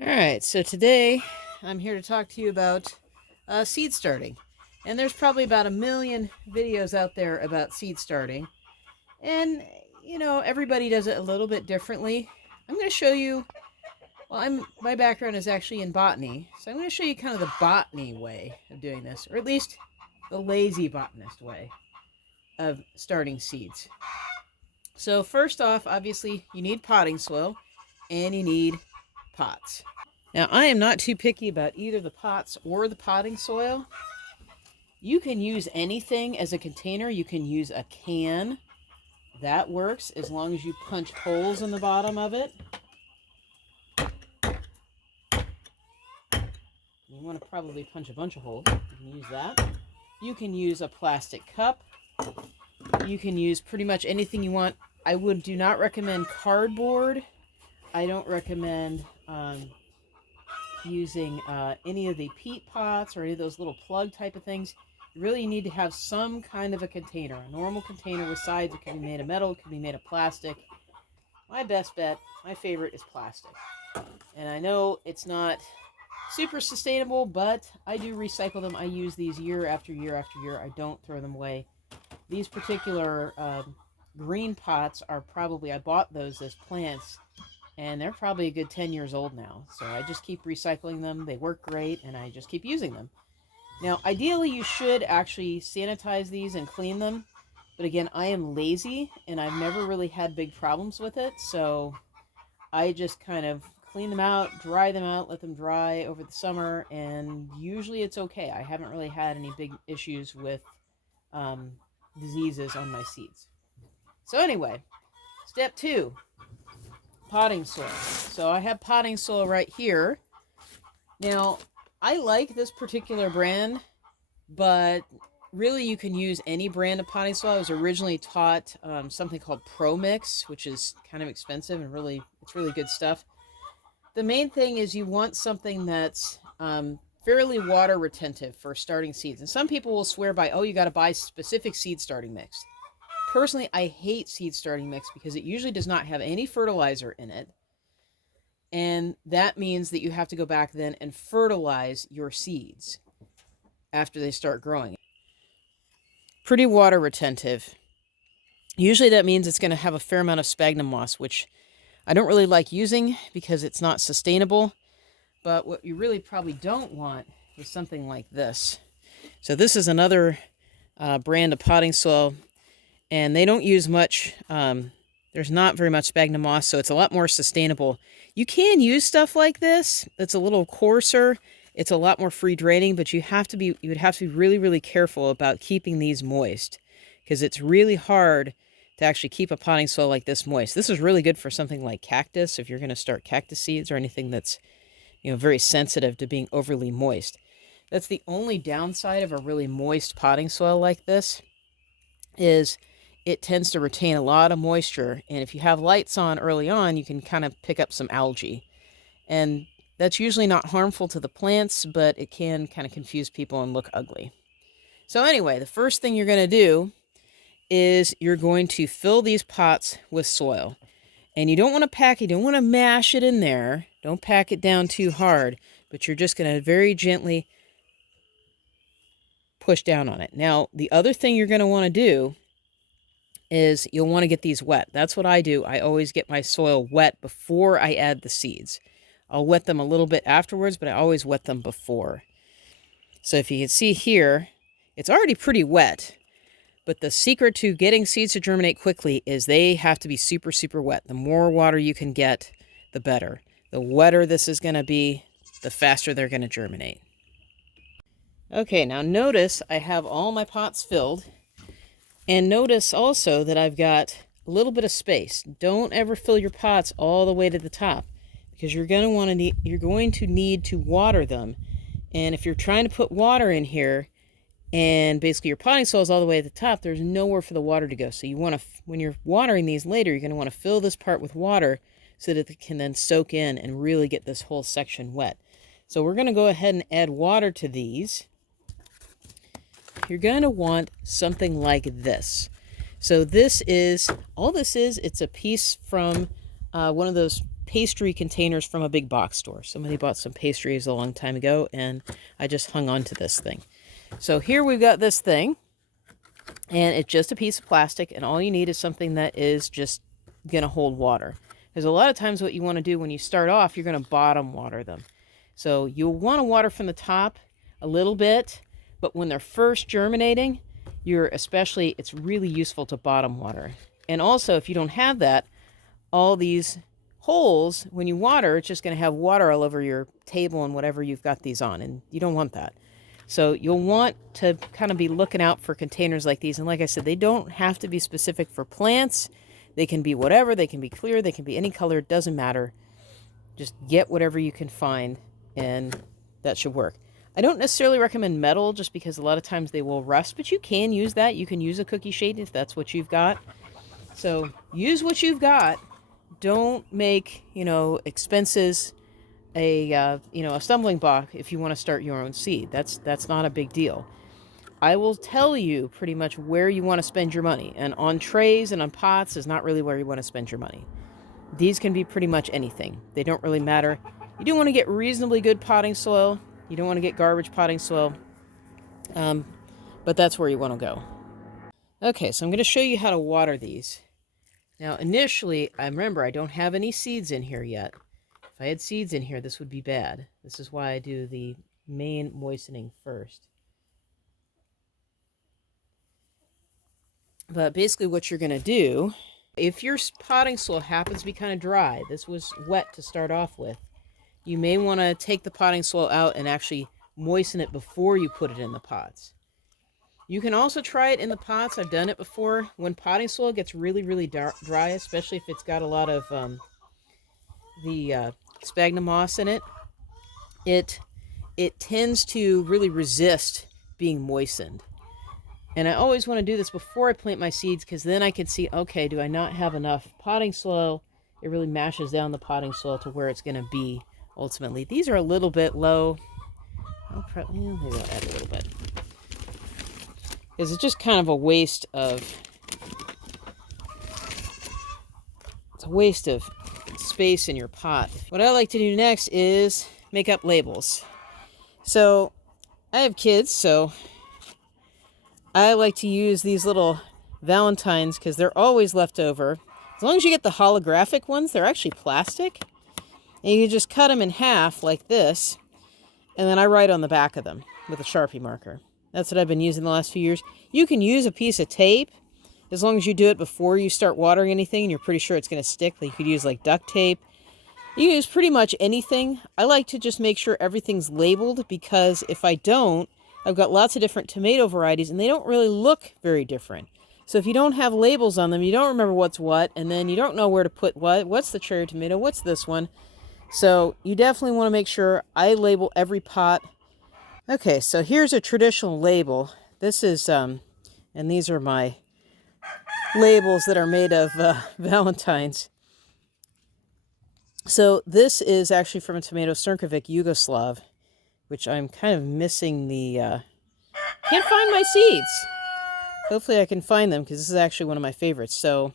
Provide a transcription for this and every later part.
Alright, so today I'm here to talk to you about seed starting. And there's probably about 1,000,000 videos out there about seed starting. And, everybody does it a little bit differently. I'm going to show you, my background is actually in botany, so I'm going to show you kind of the botany way of doing this, or at least the lazy botanist way of starting seeds. So first off, obviously, you need potting soil and you need pots. Now, I am not too picky about either the pots or the potting soil. You can use anything as a container. You can use a can. That works as long as you punch holes in the bottom of it. You want to probably punch a bunch of holes. You can use that. You can use a plastic cup. You can use pretty much anything you want. I do not recommend cardboard. I don't recommend using any of the peat pots or any of those little plug type of things. You really need to have some kind of a container. A normal container with sides. It can be made of metal. It can be made of plastic. My best bet, my favorite, is plastic. And I know it's not super sustainable, but I do recycle them. I use these year after year after year. I don't throw them away. These particular green pots are probably, I bought those as plants, and they're probably a good 10 years old now. So I just keep recycling them. They work great, and I just keep using them. Now, ideally, you should actually sanitize these and clean them. But again, I am lazy, and I've never really had big problems with it. So I just kind of clean them out, dry them out, let them dry over the summer, and usually it's okay. I haven't really had any big issues with diseases on my seeds. So anyway, step 2. Potting soil. So I have potting soil right here. Now, I like this particular brand, but really you can use any brand of potting soil. I was originally taught something called Pro Mix, which is kind of expensive and it's really good stuff. The main thing is you want something that's fairly water retentive for starting seeds. And some people will swear by, you got to buy specific seed starting mix. Personally, I hate seed starting mix because it usually does not have any fertilizer in it. And that means that you have to go back then and fertilize your seeds after they start growing. Pretty water retentive. Usually that means it's going to have a fair amount of sphagnum moss, which I don't really like using because it's not sustainable. But what you really probably don't want is something like this. So this is another brand of potting soil. And they don't use much, there's not very much sphagnum moss, so it's a lot more sustainable. You can use stuff like this. It's a little coarser. It's a lot more free draining, but you would have to be really, really careful about keeping these moist because it's really hard to actually keep a potting soil like this moist. This is really good for something like cactus, if you're going to start cactus seeds or anything that's, very sensitive to being overly moist. That's the only downside of a really moist potting soil like this is it tends to retain a lot of moisture, and if you have lights on early on, you can kind of pick up some algae. And that's usually not harmful to the plants, but it can kind of confuse people and look ugly. So anyway, the first thing you're going to do is you're going to fill these pots with soil. And you don't want to pack it, you don't want to mash it in there. Don't pack it down too hard, but you're just going to very gently push down on it. Now, the other thing you're going to want to do is you'll want to get these wet. That's what I do. I always get my soil wet before I add the seeds. I'll wet them a little bit afterwards, but I always wet them before. So if you can see here, it's already pretty wet. But the secret to getting seeds to germinate quickly is they have to be super, super wet. The more water you can get, the better. The wetter this is going to be, the faster they're going to germinate. Okay, now notice I have all my pots filled. And notice also that I've got a little bit of space. Don't ever fill your pots all the way to the top because you're going to need to water them. And if you're trying to put water in here and basically your potting soil is all the way at the top, there's nowhere for the water to go. So you want to, when you're watering these later, you're going to want to fill this part with water so that it can then soak in and really get this whole section wet. So we're going to go ahead and add water to these. You're going to want something like this. So this is, it's a piece from one of those pastry containers from a big box store. Somebody bought some pastries a long time ago, and I just hung on to this thing. So here we've got this thing, and it's just a piece of plastic, and all you need is something that is just going to hold water. Because a lot of times what you want to do when you start off, you're going to bottom water them. So you'll want to water from the top a little bit, but when they're first germinating, it's really useful to bottom water. And also, if you don't have that, all these holes, when you water, it's just going to have water all over your table and whatever you've got these on, and you don't want that. So you'll want to kind of be looking out for containers like these. And like I said, they don't have to be specific for plants. They can be whatever. They can be clear. They can be any color. It doesn't matter. Just get whatever you can find, and that should work. I don't necessarily recommend metal just because a lot of times they will rust, but you can use that. You can use a cookie shade if that's what you've got. So use what you've got. Don't make, expenses a stumbling block if you want to start your own seed. That's not a big deal. I will tell you pretty much where you want to spend your money, and on trays and on pots is not really where you want to spend your money. These can be pretty much anything. They don't really matter. You do want to get reasonably good potting soil. You don't want to get garbage potting soil, but that's where you want to go. Okay, so I'm going to show you how to water these. Now, initially, I remember I don't have any seeds in here yet. If I had seeds in here, this would be bad. This is why I do the main moistening first. But basically what you're going to do, if your potting soil happens to be kind of dry, this was wet to start off with, you may want to take the potting soil out and actually moisten it before you put it in the pots. You can also try it in the pots. I've done it before. When potting soil gets really, really dry, especially if it's got a lot of the sphagnum moss in it, it tends to really resist being moistened. And I always want to do this before I plant my seeds, because then I can see, okay, do I not have enough potting soil? It really mashes down the potting soil to where it's going to be ultimately. These are a little bit low. Maybe I'll add a little bit. Because it's just kind of a waste of space in your pot. What I like to do next is make up labels. So I have kids, so I like to use these little Valentines because they're always left over. As long as you get the holographic ones, they're actually plastic. And you can just cut them in half like this. And then I write on the back of them with a Sharpie marker. That's what I've been using the last few years. You can use a piece of tape as long as you do it before you start watering anything and you're pretty sure it's going to stick. Like you could use like duct tape. You can use pretty much anything. I like to just make sure everything's labeled, because if I don't, I've got lots of different tomato varieties and they don't really look very different. So if you don't have labels on them, you don't remember what's what, and then you don't know where to put what. What's the cherry tomato? What's this one? So you definitely want to make sure I label every pot. Okay, so here's a traditional label. This is, and these are my labels that are made of Valentines. So this is actually from a tomato Crnkovic Yugoslav, which I'm kind of missing the, can't find my seeds. Hopefully I can find them, because this is actually one of my favorites. So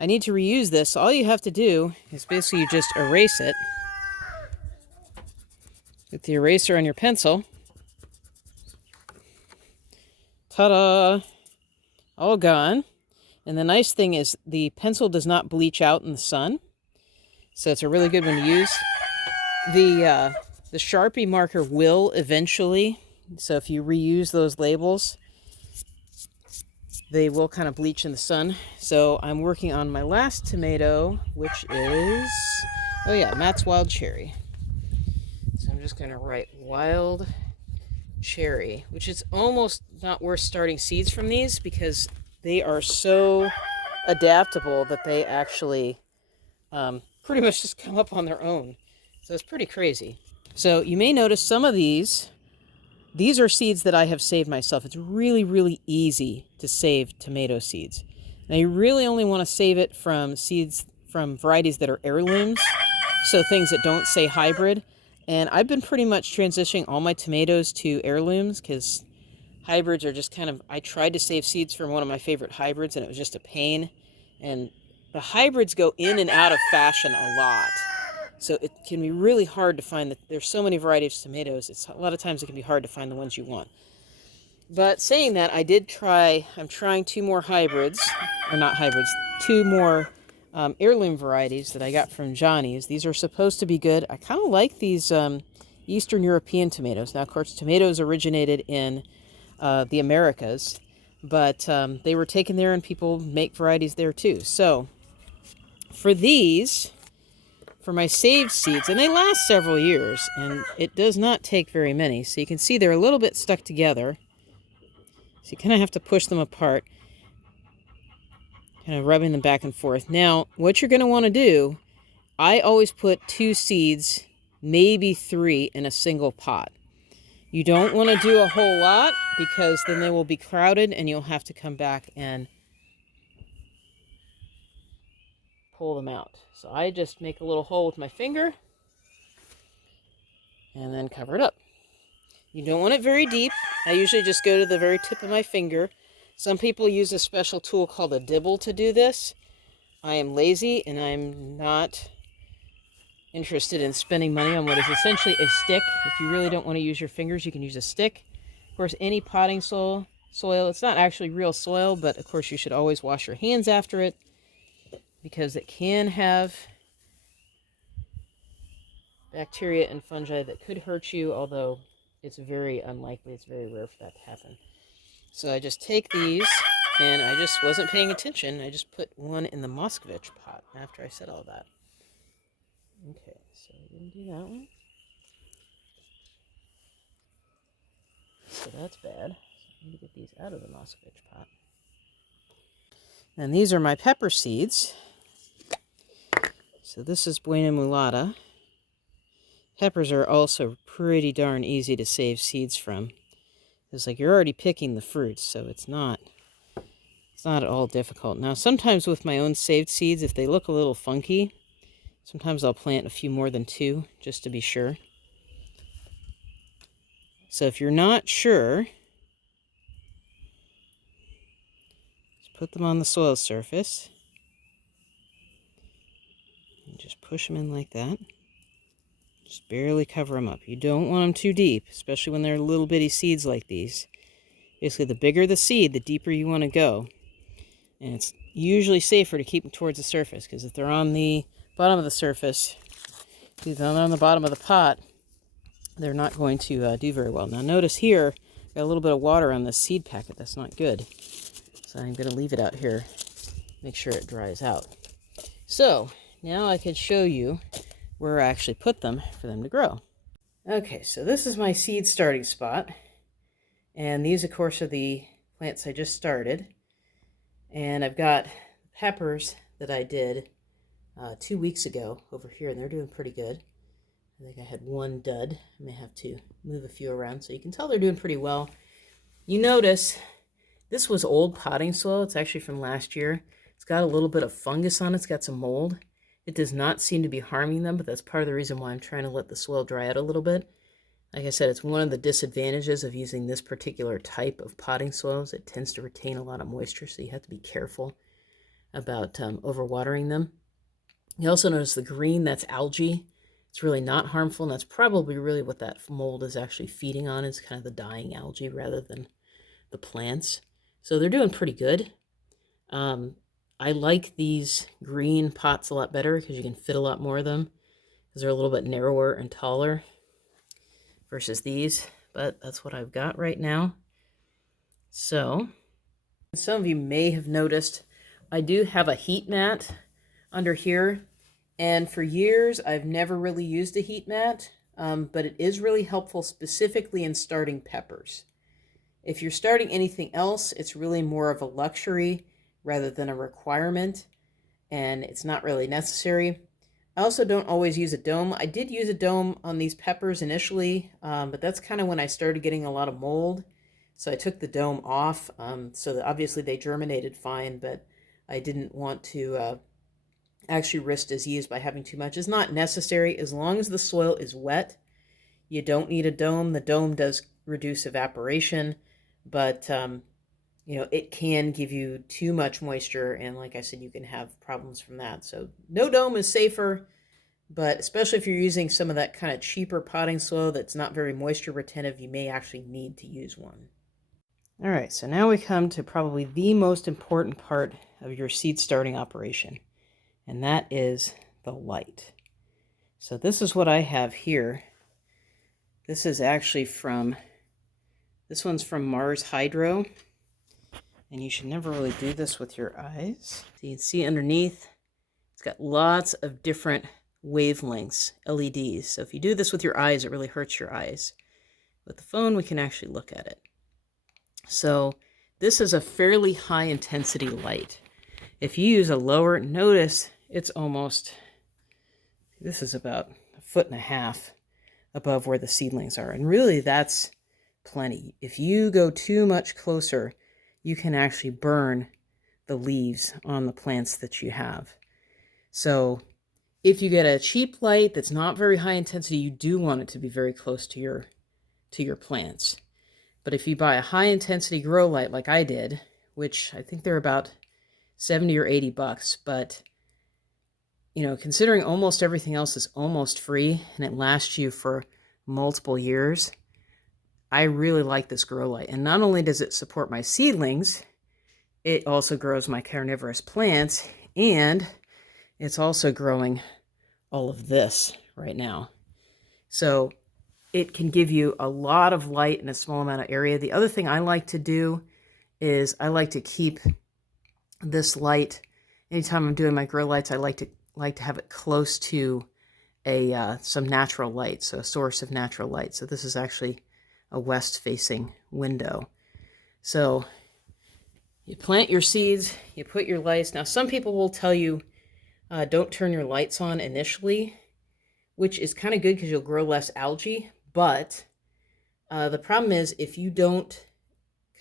I need to reuse this. All you have to do is basically you just erase it with the eraser on your pencil. Ta-da! All gone. And the nice thing is the pencil does not bleach out in the sun. So it's a really good one to use. The Sharpie marker will eventually. So if you reuse those labels, they will kind of bleach in the sun. So I'm working on my last tomato, which is, oh yeah, Matt's Wild Cherry. So I'm just going to write Wild Cherry, which is almost not worth starting seeds from these, because they are so adaptable that they actually pretty much just come up on their own. So it's pretty crazy. So you may notice some of these are seeds that I have saved myself. It's really, really easy to save tomato seeds. Now you really only want to save it from seeds from varieties that are heirlooms, so things that don't say hybrid. And I've been pretty much transitioning all my tomatoes to heirlooms, because hybrids are just kind of, I tried to save seeds from one of my favorite hybrids and it was just a pain. And the hybrids go in and out of fashion a lot. So it can be really hard to find there's so many varieties of tomatoes. A lot of times it can be hard to find the ones you want. But saying that, I'm trying two more hybrids, or not hybrids, two more heirloom varieties that I got from Johnny's. These are supposed to be good. I kind of like these Eastern European tomatoes. Now, of course, tomatoes originated in the Americas, but they were taken there and people make varieties there too. So for these, for my saved seeds, and they last several years, and it does not take very many. So you can see they're a little bit stuck together. So you kind of have to push them apart, kind of rubbing them back and forth. Now, what you're going to want to do, I always put 2 seeds, maybe 3 in a single pot. You don't want to do a whole lot because then they will be crowded and you'll have to come back and pull them out. So I just make a little hole with my finger and then cover it up. You don't want it very deep. I usually just go to the very tip of my finger. Some people use a special tool called a dibble to do this. I am lazy and I'm not interested in spending money on what is essentially a stick. If you really don't want to use your fingers, you can use a stick. Of course, any potting soil, it's not actually real soil, but of course you should always wash your hands after it because it can have bacteria and fungi that could hurt you, although it's very unlikely. It's very rare for that to happen. So I just take these, and I just wasn't paying attention. I just put one in the Moskvich pot after I said all that. Okay, so I didn't do that one. So that's bad. So I'm going to get these out of the Moskvich pot. And these are my pepper seeds. So this is Buena Mulata. Peppers are also pretty darn easy to save seeds from. It's like you're already picking the fruits, so it's not at all difficult. Now, sometimes with my own saved seeds, if they look a little funky, sometimes I'll plant a few more than 2, just to be sure. So if you're not sure, just put them on the soil surface. And just push them in like that. Just barely cover them up. You don't want them too deep, especially when they're little bitty seeds like these. Basically, the bigger the seed, the deeper you want to go. And it's usually safer to keep them towards the surface, because if they're on the bottom of the surface, if they're on the bottom of the pot, they're not going to do very well. Now notice here, got a little bit of water on this seed packet. That's not good. So I'm going to leave it out here, make sure it dries out. So now I can show you where I actually put them for them to grow. Okay, so this is my seed starting spot. And these, of course, are the plants I just started. And I've got peppers that I did 2 weeks ago over here, and they're doing pretty good. I think I had one dud. I may have to move a few around so you can tell they're doing pretty well. You notice this was old potting soil. It's actually from last year. It's got a little bit of fungus on it. It's got some mold. It does not seem to be harming them, but that's part of the reason why I'm trying to let the soil dry out a little bit. Like I said, it's one of the disadvantages of using this particular type of potting soils. It tends to retain a lot of moisture, so you have to be careful about overwatering them. You also notice the green, that's algae. It's really not harmful, and that's probably really what that mold is actually feeding on, is kind of the dying algae rather than the plants. So they're doing pretty good. I like these green pots a lot better because you can fit a lot more of them, because they're a little bit narrower and taller versus these, but that's what I've got right now. So some of you may have noticed I do have a heat mat under here, and for years I've never really used a heat mat, but it is really helpful specifically in starting peppers. If you're starting anything else, it's really more of a luxury rather than a requirement, and it's not really necessary. I also don't always use a dome. I did use a dome on these peppers initially, but that's kind of when I started getting a lot of mold. So I took the dome off, so that obviously they germinated fine, but I didn't want to actually risk disease by having too much. It's not necessary. As long as the soil is wet, you don't need a dome. The dome does reduce evaporation, but you know, it can give you too much moisture, and like I said, you can have problems from that. So no dome is safer, but especially if you're using some of that kind of cheaper potting soil that's not very moisture retentive, you may actually need to use one. All right, so now we come to probably the most important part of your seed starting operation, and that is the light. So this is what I have here. This is actually this one's from Mars Hydro, and you should never really do this with your eyes. So you can see underneath, it's got lots of different wavelengths, LEDs. So if you do this with your eyes, it really hurts your eyes. With the phone, we can actually look at it. So this is a fairly high intensity light. If you use a lower, notice it's almost, this is about 1.5 feet above where the seedlings are. And really that's plenty. If you go too much closer, you can actually burn the leaves on the plants that you have. So if you get a cheap light that's not very high intensity, you do want it to be very close to your plants. But if you buy a high intensity grow light like I did, which I think they're about $70 or $80, but you know, considering almost everything else is almost free and it lasts you for multiple years, I really like this grow light. And not only does it support my seedlings, it also grows my carnivorous plants, and it's also growing all of this right now. So it can give you a lot of light in a small amount of area. The other thing I like to do is I like to keep this light, anytime I'm doing my grow lights, I like to have it close to some natural light, so a source of natural light. So this is actually a west-facing window. So you plant your seeds, you put your lights. Now some people will tell you don't turn your lights on initially, which is kind of good because you'll grow less algae. But the problem is if you don't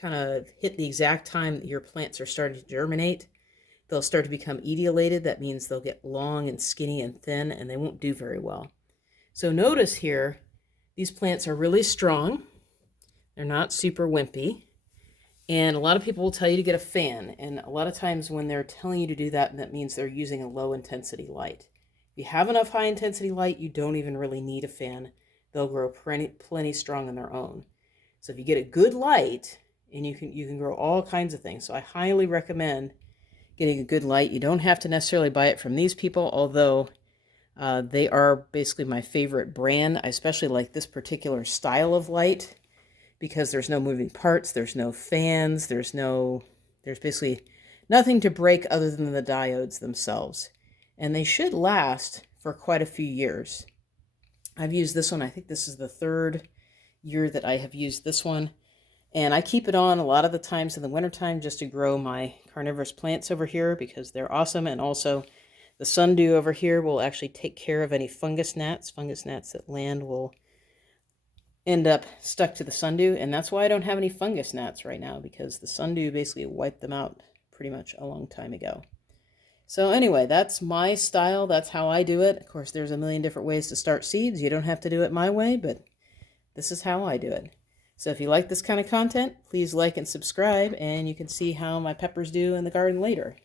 kind of hit the exact time that your plants are starting to germinate, they'll start to become etiolated. That means they'll get long and skinny and thin, and they won't do very well. So notice here, these plants are really strong. They're not super wimpy. And a lot of people will tell you to get a fan. And a lot of times when they're telling you to do that, that means they're using a low intensity light. If you have enough high intensity light, you don't even really need a fan. They'll grow plenty strong on their own. So if you get a good light, and you can grow all kinds of things. So I highly recommend getting a good light. You don't have to necessarily buy it from these people, although they are basically my favorite brand. I especially like this particular style of light because there's no moving parts, there's no fans, there's basically nothing to break other than the diodes themselves. And they should last for quite a few years. I've used this one. I think this is the 3rd year that I have used this one. And I keep it on a lot of the times in the wintertime just to grow my carnivorous plants over here because they're awesome. And also the sundew over here will actually take care of any fungus gnats. Fungus gnats that land will end up stuck to the sundew. And that's why I don't have any fungus gnats right now, because the sundew basically wiped them out pretty much a long time ago. So anyway, that's my style. That's how I do it. Of course, there's a million different ways to start seeds. You don't have to do it my way, but this is how I do it. So if you like this kind of content, please like and subscribe, and you can see how my peppers do in the garden later.